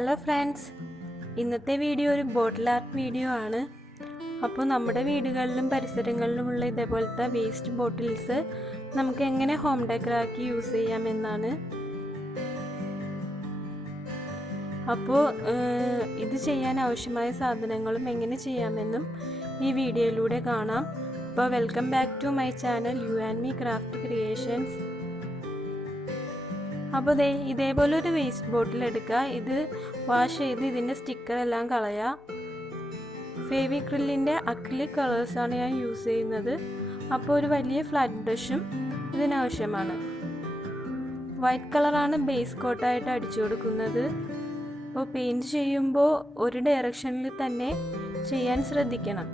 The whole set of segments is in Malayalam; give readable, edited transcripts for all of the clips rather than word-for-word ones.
ഹലോ ഫ്രണ്ട്സ്, ഇന്നത്തെ വീഡിയോ ഒരു ബോട്ടിൽ ആർട്ട് വീഡിയോ ആണ്. അപ്പോൾ നമ്മുടെ വീടുകളിലും പരിസരങ്ങളിലുമുള്ള ഇതേപോലത്തെ വേസ്റ്റ് ബോട്ടിൽസ് നമുക്ക് എങ്ങനെ ഹോം ഡെക്കറാക്കി യൂസ് ചെയ്യാമെന്നാണ്. അപ്പോൾ ഇത് ചെയ്യാൻ ആവശ്യമായ സാധനങ്ങളും എങ്ങനെ ചെയ്യാമെന്നും ഈ വീഡിയോയിലൂടെ കാണാം. അപ്പോൾ welcome back to my channel you and me craft creations. അപ്പോൾ ഇതേപോലെ ഒരു വേസ്റ്റ് ബോട്ടിൽ എടുക്കുക. ഇത് വാഷ് ചെയ്ത് ഇതിൻ്റെ സ്റ്റിക്കറെല്ലാം കളയുക. ഫെവിക്രിലിൻ്റെ അക്രിലിക് കളേഴ്സാണ് ഞാൻ യൂസ് ചെയ്യുന്നത്. അപ്പോൾ ഒരു വലിയ ഫ്ലാറ്റ് ബ്രഷും ഇതിനാവശ്യമാണ്. വൈറ്റ് കളറാണ് ബേസ് കോട്ടായിട്ട് അടിച്ചു കൊടുക്കുന്നത്. അപ്പോൾ പെയിൻറ് ചെയ്യുമ്പോൾ ഒരു ഡയറക്ഷനിൽ തന്നെ ചെയ്യാൻ ശ്രദ്ധിക്കണം.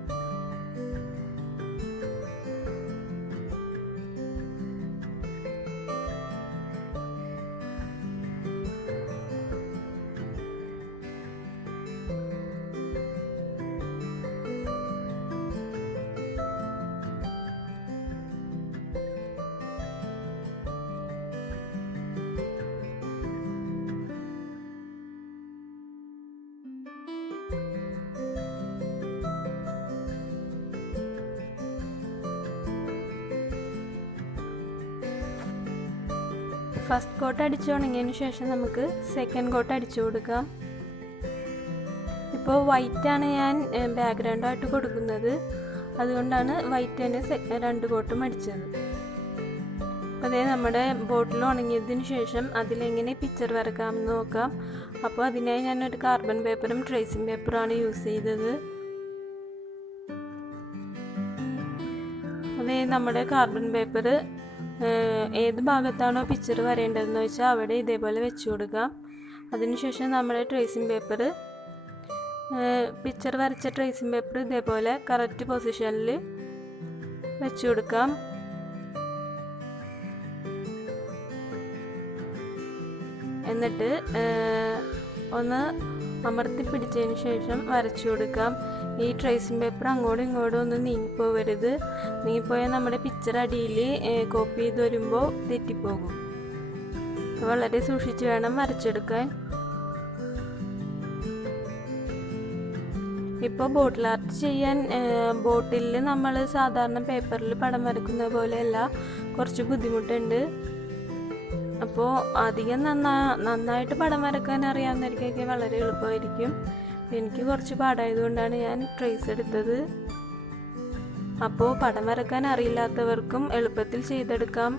ഫസ്റ്റ് കോട്ട് അടിച്ചു തുടങ്ങിയതിന് ശേഷം നമുക്ക് സെക്കൻഡ് കോട്ട് അടിച്ചു കൊടുക്കാം. ഇപ്പോൾ വൈറ്റാണ് ഞാൻ ബാക്ക്ഗ്രൗണ്ടായിട്ട് കൊടുക്കുന്നത്, അതുകൊണ്ടാണ് വൈറ്റ് തന്നെ രണ്ട് കോട്ടും അടിച്ചത്. അപ്പോൾ നമ്മുടെ ബോട്ടിൽ ഉണങ്ങിയതിന് ശേഷം അതിലെങ്ങനെ പിക്ചർ വരക്കാമെന്ന് നോക്കാം. അപ്പോൾ അതിനായി ഞാനൊരു കാർബൺ പേപ്പറും ട്രേസിംഗ് പേപ്പറുമാണ് യൂസ് ചെയ്തത്. നമ്മുടെ കാർബൺ പേപ്പർ ഏത് ഭാഗത്താണോ പിക്ചർ വരേണ്ടതെന്ന് വെച്ചാൽ അവിടെ ഇതേപോലെ വെച്ച് കൊടുക്കാം. അതിനുശേഷം നമ്മുടെ ട്രേസിംഗ് പേപ്പർ പിക്ചർ വരച്ച ട്രേസിംഗ് പേപ്പർ ഇതേപോലെ കറക്റ്റ് പൊസിഷനിൽ വെച്ച് കൊടുക്കാം. എന്നിട്ട് ഒന്ന് അമർത്തി പിടിച്ചതിന് ശേഷം വരച്ചു കൊടുക്കാം. ഈ ട്രേസിംഗ് പേപ്പർ അങ്ങോട്ടും ഇങ്ങോട്ടും ഒന്നും നീങ്ങിപ്പോവരുത്. നീങ്ങിപ്പോയാൽ നമ്മുടെ പിക്ചർ അടിയിൽ കോപ്പി ചെയ്ത് വരുമ്പോൾ തെറ്റിപ്പോകും. വളരെ സൂക്ഷിച്ച് വേണം വരച്ചെടുക്കാൻ. ഇപ്പോൾ ബോട്ടിൽ ആർട്ട് ചെയ്യാൻ ബോട്ടിലിൽ നമ്മൾ സാധാരണ പേപ്പറിൽ പടം വരക്കുന്ന പോലെയല്ല, കുറച്ച് ബുദ്ധിമുട്ടുണ്ട്. അപ്പോൾ അധികം നന്നായിട്ട് പടം വരക്കാൻ അറിയാവുന്നവർക്കൊക്കെ വളരെ എളുപ്പമായിരിക്കും. എനിക്ക് കുറച്ച് പാടായതുകൊണ്ടാണ് ഞാൻ ട്രേസ് എടുത്തത്. അപ്പോൾ പടം വരക്കാൻ അറിയില്ലാത്തവർക്കും എളുപ്പത്തിൽ ചെയ്തെടുക്കാം.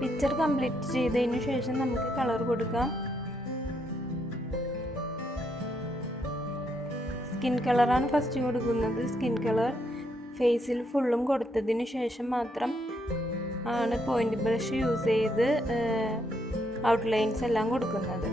പിക്ചർ കംപ്ലീറ്റ് ചെയ്തതിന് ശേഷം നമുക്ക് കളർ കൊടുക്കാം. സ്കിൻ കളറാണ് ഫസ്റ്റ് കൊടുക്കുന്നത്. സ്കിൻ കളർ ഫേസിൽ ഫുള്ളും കൊടുത്തതിന് ശേഷം മാത്രം ആണ് പോയിന്റ് ബ്രഷ് യൂസ് ചെയ്ത് ഔട്ട്ലൈൻസ് എല്ലാം കൊടുക്കുന്നത്.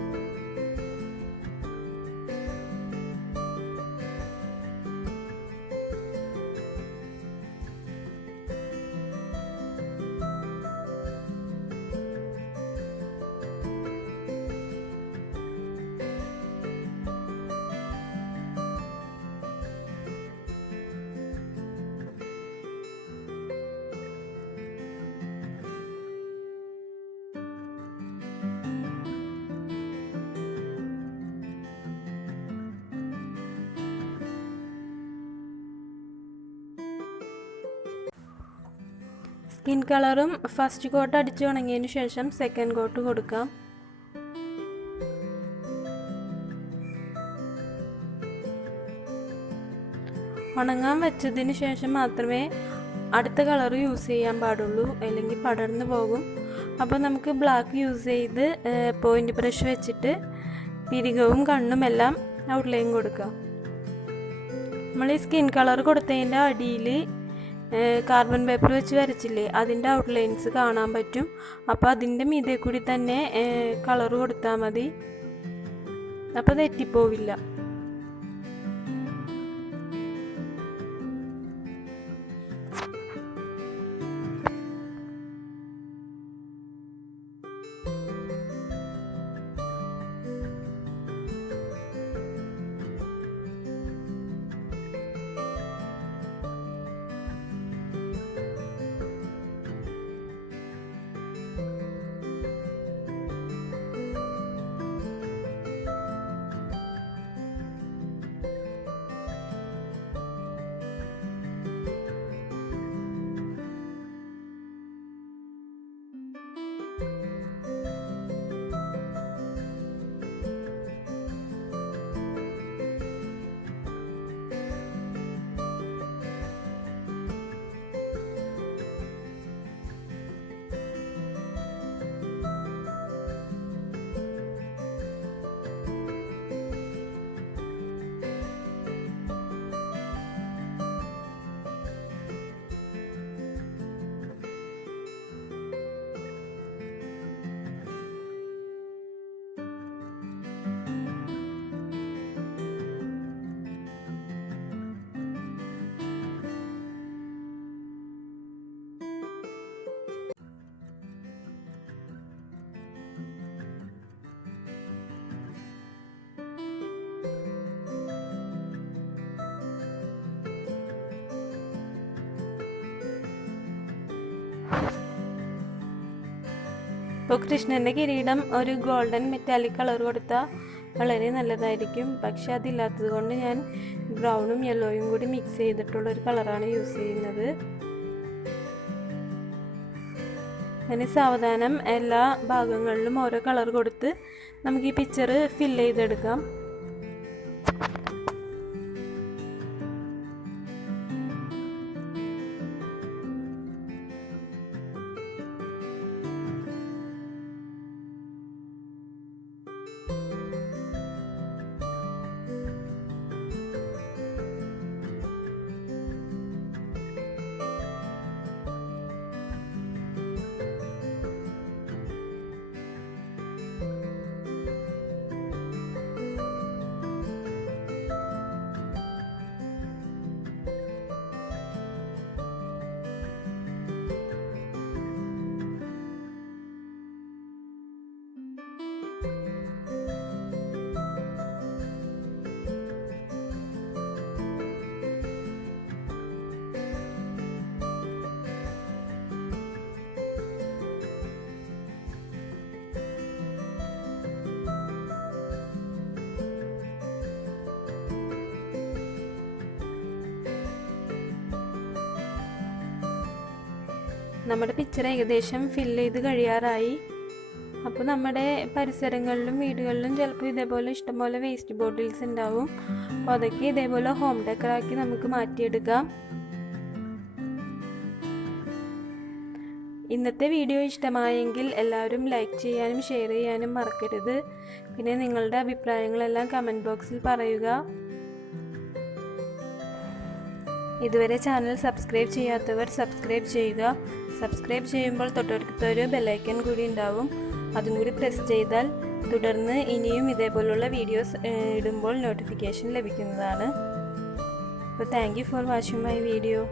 സ്കിൻ കളറും ഫസ്റ്റ് കോട്ട് അടിച്ച് ഉണങ്ങിയതിന് ശേഷം സെക്കൻഡ് കോട്ട് കൊടുക്കാം. ഉണങ്ങാൻ വെച്ചതിന് ശേഷം മാത്രമേ അടുത്ത കളർ യൂസ് ചെയ്യാൻ പാടുള്ളൂ, അല്ലെങ്കിൽ പടർന്നു പോകും. അപ്പോൾ നമുക്ക് ബ്ലാക്ക് യൂസ് ചെയ്ത് പോയിൻ്റ് ബ്രഷ് വെച്ചിട്ട് പിരികവും കണ്ണുമെല്ലാം ഔട്ട്ലൈൻ കൊടുക്കാം. നമ്മൾ ഈ സ്കിൻ കളർ കൊടുത്തതിൻ്റെ അടിയിൽ കാർബൺ പേപ്പർ വെച്ച് വരച്ചില്ലേ, അതിൻ്റെ ഔട്ട്ലൈൻസ് കാണാൻ പറ്റും. അപ്പോൾ അതിൻ്റെ മീതെ കൂടി തന്നെ കളർ കൊടുത്താൽ മതി, അപ്പോൾ തെറ്റിപ്പോവില്ല. ഇപ്പോൾ കൃഷ്ണൻ്റെ കിരീടം ഒരു ഗോൾഡൻ മെറ്റാലിക് കളർ കൊടുത്താൽ വളരെ നല്ലതായിരിക്കും. പക്ഷെ അതില്ലാത്തത് കൊണ്ട് ഞാൻ ബ്രൗണും യെല്ലോയും കൂടി മിക്സ് ചെയ്തിട്ടുള്ളൊരു കളറാണ് യൂസ് ചെയ്യുന്നത്. അങ്ങനെ സാവധാനം എല്ലാ ഭാഗങ്ങളിലും ഓരോ കളർ കൊടുത്ത് നമുക്ക് ഈ പിക്ചർ ഫില്ല് ചെയ്തെടുക്കാം. നമ്മുടെ പിക്ചർ ഏകദേശം ഫില്ല് ചെയ്ത് കഴിയാറായി. അപ്പോൾ നമ്മുടെ പരിസരങ്ങളിലും വീടുകളിലും ചിലപ്പോൾ ഇതേപോലെ ഇഷ്ടംപോലെ വേസ്റ്റ് ബോട്ടിൽസ് ഉണ്ടാവും. അപ്പോൾ അതൊക്കെ ഇതേപോലെ ഹോം ഡെക്കറാക്കി നമുക്ക് മാറ്റിയെടുക്കാം. ഇന്നത്തെ വീഡിയോ ഇഷ്ടമായെങ്കിൽ എല്ലാവരും ലൈക്ക് ചെയ്യാനും ഷെയർ ചെയ്യാനും മറക്കരുത്. പിന്നെ നിങ്ങളുടെ അഭിപ്രായങ്ങളെല്ലാം കമൻറ്റ് ബോക്സിൽ പറയുക. ഇതുവരെ ചാനൽ സബ്സ്ക്രൈബ് ചെയ്യാത്തവർ സബ്സ്ക്രൈബ് ചെയ്യുക. സബ്സ്ക്രൈബ് ചെയ്യുമ്പോൾ തൊട്ടടുത്തൊരു ബെല്ലൈക്കൺ കൂടി ഉണ്ടാവും, അതും കൂടി പ്രസ് ചെയ്താൽ തുടർന്ന് ഇനിയും ഇതേപോലുള്ള വീഡിയോസ് ഇടുമ്പോൾ നോട്ടിഫിക്കേഷൻ ലഭിക്കുന്നതാണ്. അപ്പോൾ thank you for watching my video.